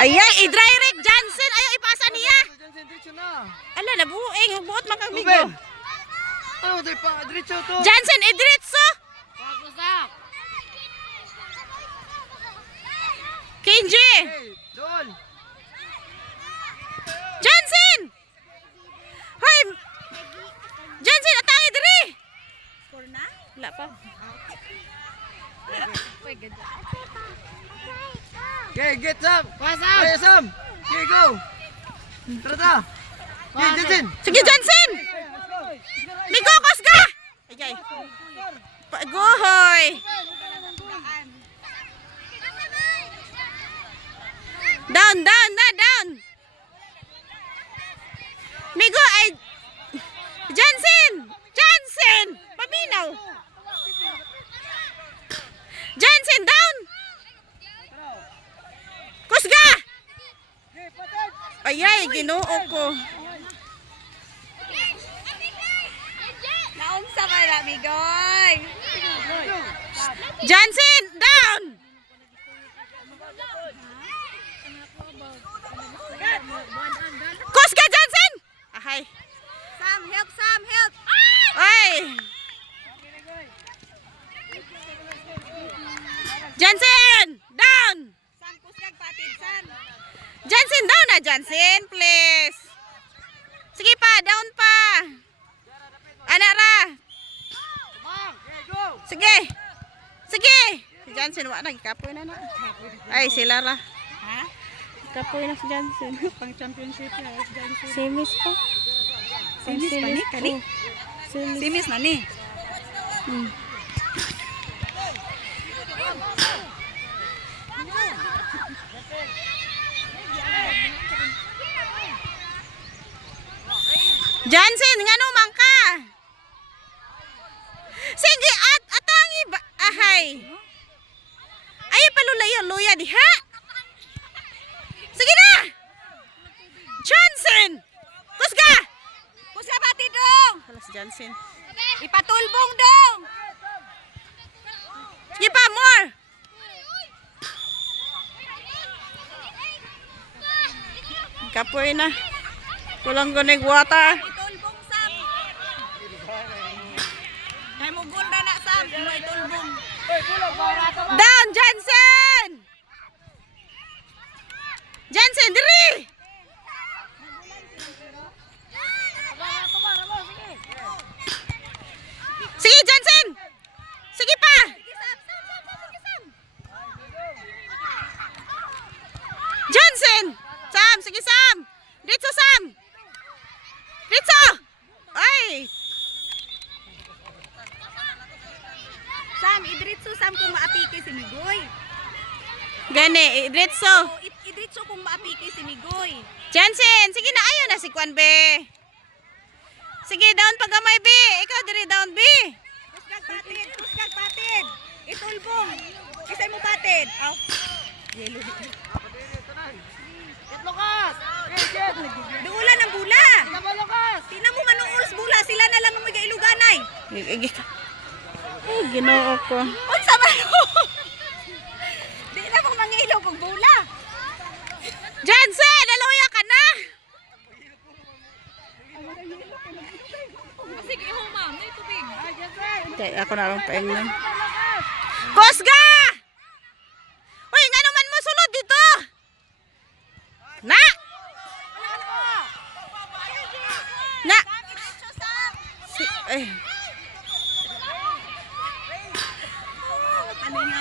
Ayan, i-direct Johnson. Ayaw, ipasa niya. Ala, nabuing. Buot makabigo. Johnson, idritso. Kenji. Johnson. Hoy. Johnson, atangi diri. Score na? Wala pa. Okay, get Sam. Hey, Sam. Okay, go. Tara. Okay, Johnson. Sige, Johnson. Migo, Kosga. Ayay. Pagohoy. Down. Migo, ay... Johnson. Paminaw. Johnson, down. Kusga. Ayay, ginoo ko. Naunsa ka na, Migoy. Johnson, down. Kusga, Johnson. Ahay. Sam, help. Ay. Johnson, down. Sam, kusgag patid, Sam. Johnson, down na, Johnson, please. Sige pa, down pa. Anak ra. Sige. Si Johnson, wala, nagkapoy na. Ay, sila ra. Ha? Kapoy na si Johnson. Pang championship na si Johnson. Simis pa. Simis pa ni? Kani? Simis na ni. Johnson, ngano man ka? Sige, atangi ba? Ahay. Ay, palulayo-luya diha. Sige na! Johnson! Kusga! Kusga patid dong. Hala si Johnson. Ipatulbong dong. Sige pa, more! Kapoy na. Kulang gunig water. Itulbong, Sam. May mugol na Sam. Imo itulbong. Down, Johnson! Johnson, diri! Sige, Johnson! Sige pa! Johnson! Sam, sige Sam! Dito, Sam! Dito! Ay! Sam, idritso Sam kung maapiki si Migoy. Gani, Ritso. Idritso kung maapiki si Migoy. Johnson, sige na, ayaw na si Kwan, be. Sige, down pa gamay, be. Ikaw, diri down, be. Kusgag patid. Itulbong. Kisay mo patid. Aw. Yellow. Duulan ng bula. Tingnan mo manuuls bula. Sila na lang may gailuganay. Ay, ginoo ko. Unsa man? Di na mo mangilog og bula. Johnson, naluya ka na. Sige ho ma'am, may tubig. Ako na lang paingnan. Kusga! Uy, nga naman mo sulod dito. Na! Na! Ay. Ano na?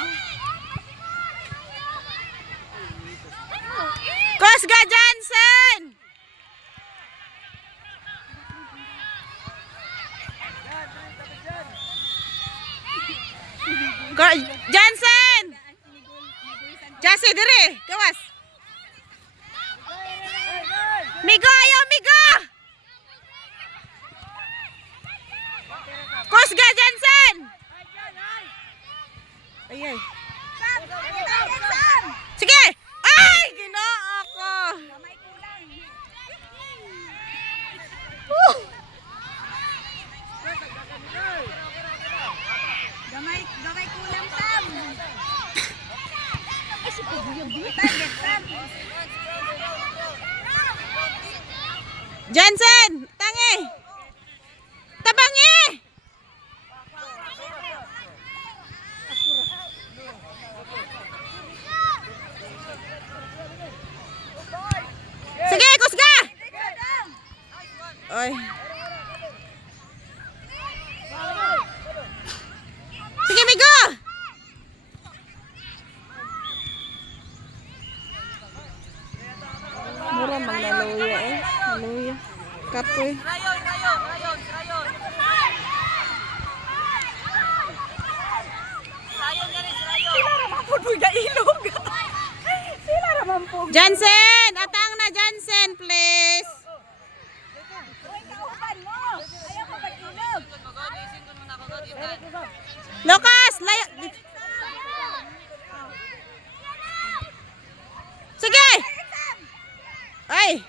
Kusga Johnson! Johnson! Jesse, dire! Gawas! Migo, ayaw, Migo! Kusga Johnson! Ay, ay. Sige! Ay! Ginoo ako! Gamay kulang Sam. Jansen, tangi. Tabangi. Sige, kusga. Oy. Sige, Migo. Mura maglaluya eh. Laluya. Kapoy. Jansen, atang na Jansen, please. Lucas, layo. Sige. Ay.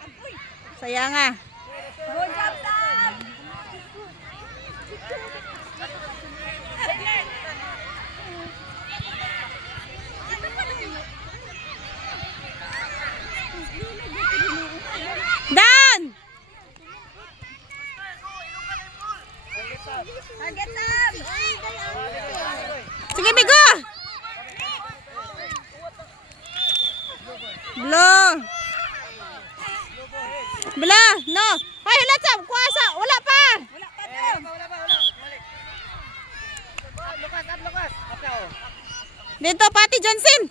Sayang ah. Good job, Sam! Dan. Target, Sam! Sige, Migo. Blow. Blow. No. Hoy, hulat sa kuasa. Wala pa. Wala pa, Sam! Wala. Balik. Lukas. Apa oh? Dito, pati Jansen.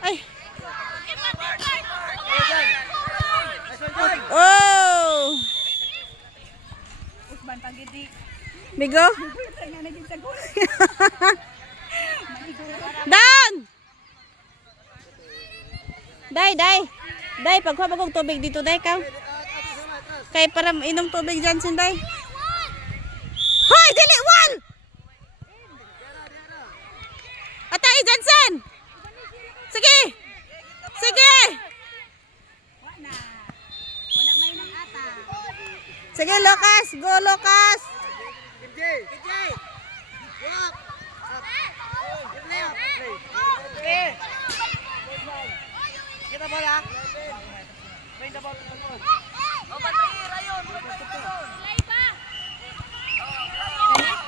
Ay. Oh. Usban pagidi. Migo. Tanya na din sa goal. Down. Day, pagkuha bagong tubig dito, day, ka. Kay para inom tubig Jansen, day. Hoy, dili, wall! Atay, Jansen! Sige! Wala may nang ata. Sige, Lucas! Go, Lucas! KJ. Walk. Play up. Okay. Kita bola. Main the ball.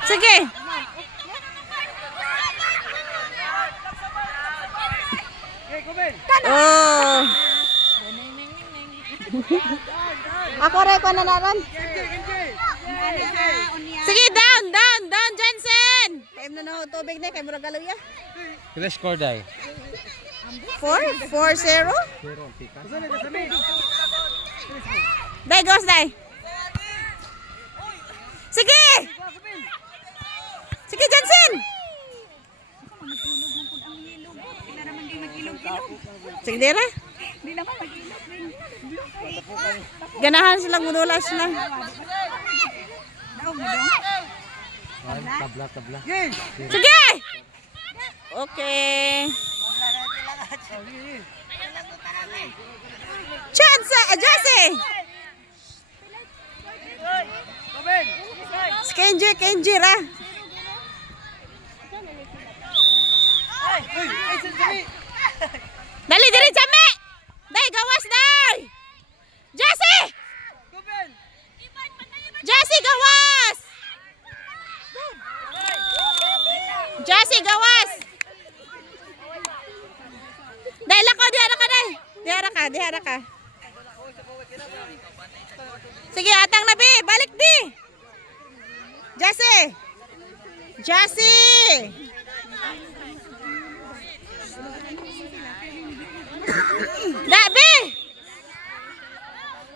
Sige! Okay, go Ben. Oh! Ako rin ko nanaran. KJ. Sige, down, Jansen! Kaya mo na tubig na, kaya mo na galuya. Kila score day. 4-0? Saan ito sa mid? Day, goes, day! Sige! Sige, Jansen! Sila naman di mag-ilog-ilog. Sige, dira. Di naman mag-ilog. Ganahan silang mudulas na. Daog mo dong. Tabla. Okay. Sige! Okay. Chance, Jesse! Go Ben. Kenji, ra. Ay, sandali. Dali, diri, Jame! Day, gawas, day! Jesse! Go Ben. Jesse, gawas! Jesse, gawas! Day, lako, dihara ka, day. Dihara ka. Sige, atang na, Bi. Balik, Bi. Jesse! Dabi!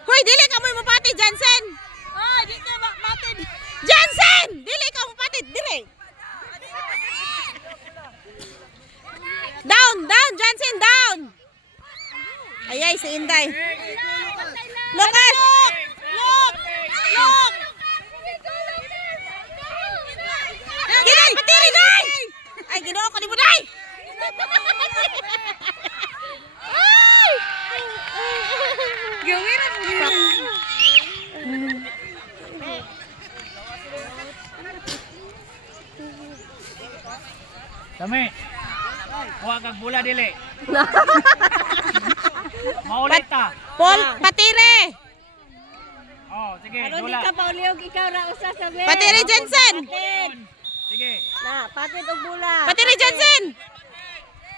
Hoy, dili ka mo mapati, Jansen! Di ka matid. Jansen! Dili ka mapati, dire! Down, Jansen, down! Ayay, si Inday. Lucas! Look! Ginay, patiri, Day! Ay, ginoo ko ni mo, Day! Ay! Gawiran mo. Kami. Kuha kag bola dili. Maulit ta. Paul, Patire. Oh, sige, Pero di dula. ka pa uliog ikaw ra usa sa be. Patire Jensen. Sige. Na, patid og bula. Patire Jensen.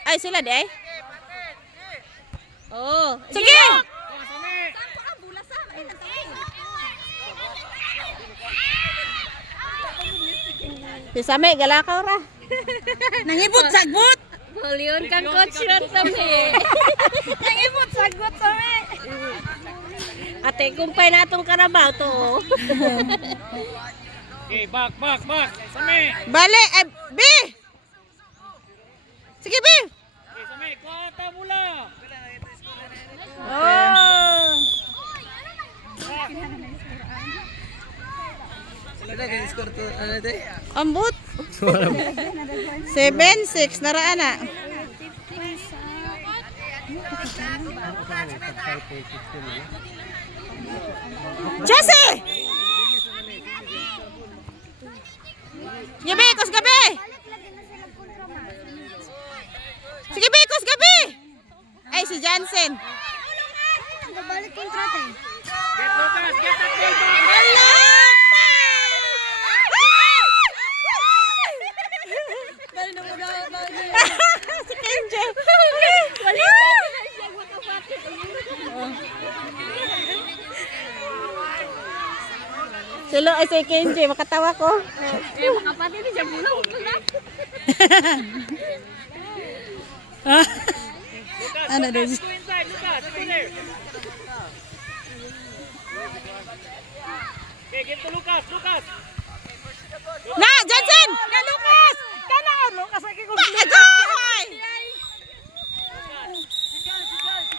Ay, sila di ay. Oh. Sige. Si Same, galakaw ra. Nangibot sagbot. Bulion kang coach ron sa me. Nangibot sagot sa me. Ate, kumpay na itong karabaw to. Oh. Okay, back. Sami. Bale, ay, B. Sige, B. Okay, Sami, kuha mula. Oh. Score to, ano ito? Ambot. 7-6 naraan na. Jesse! Gabi, kus gabi! Sige, Bikos, gabi! Ay, si Jansen. Balik kontrate. Get Lucas, get that ball. Hello! Si Kenji. Silo ay si Kenji, makatawa ko. Makapatid ni siya bulong. Ano daw? Go inside, Lucas. Go there. Okay, give to Lucas. Na, Jansen! Na, Lucas!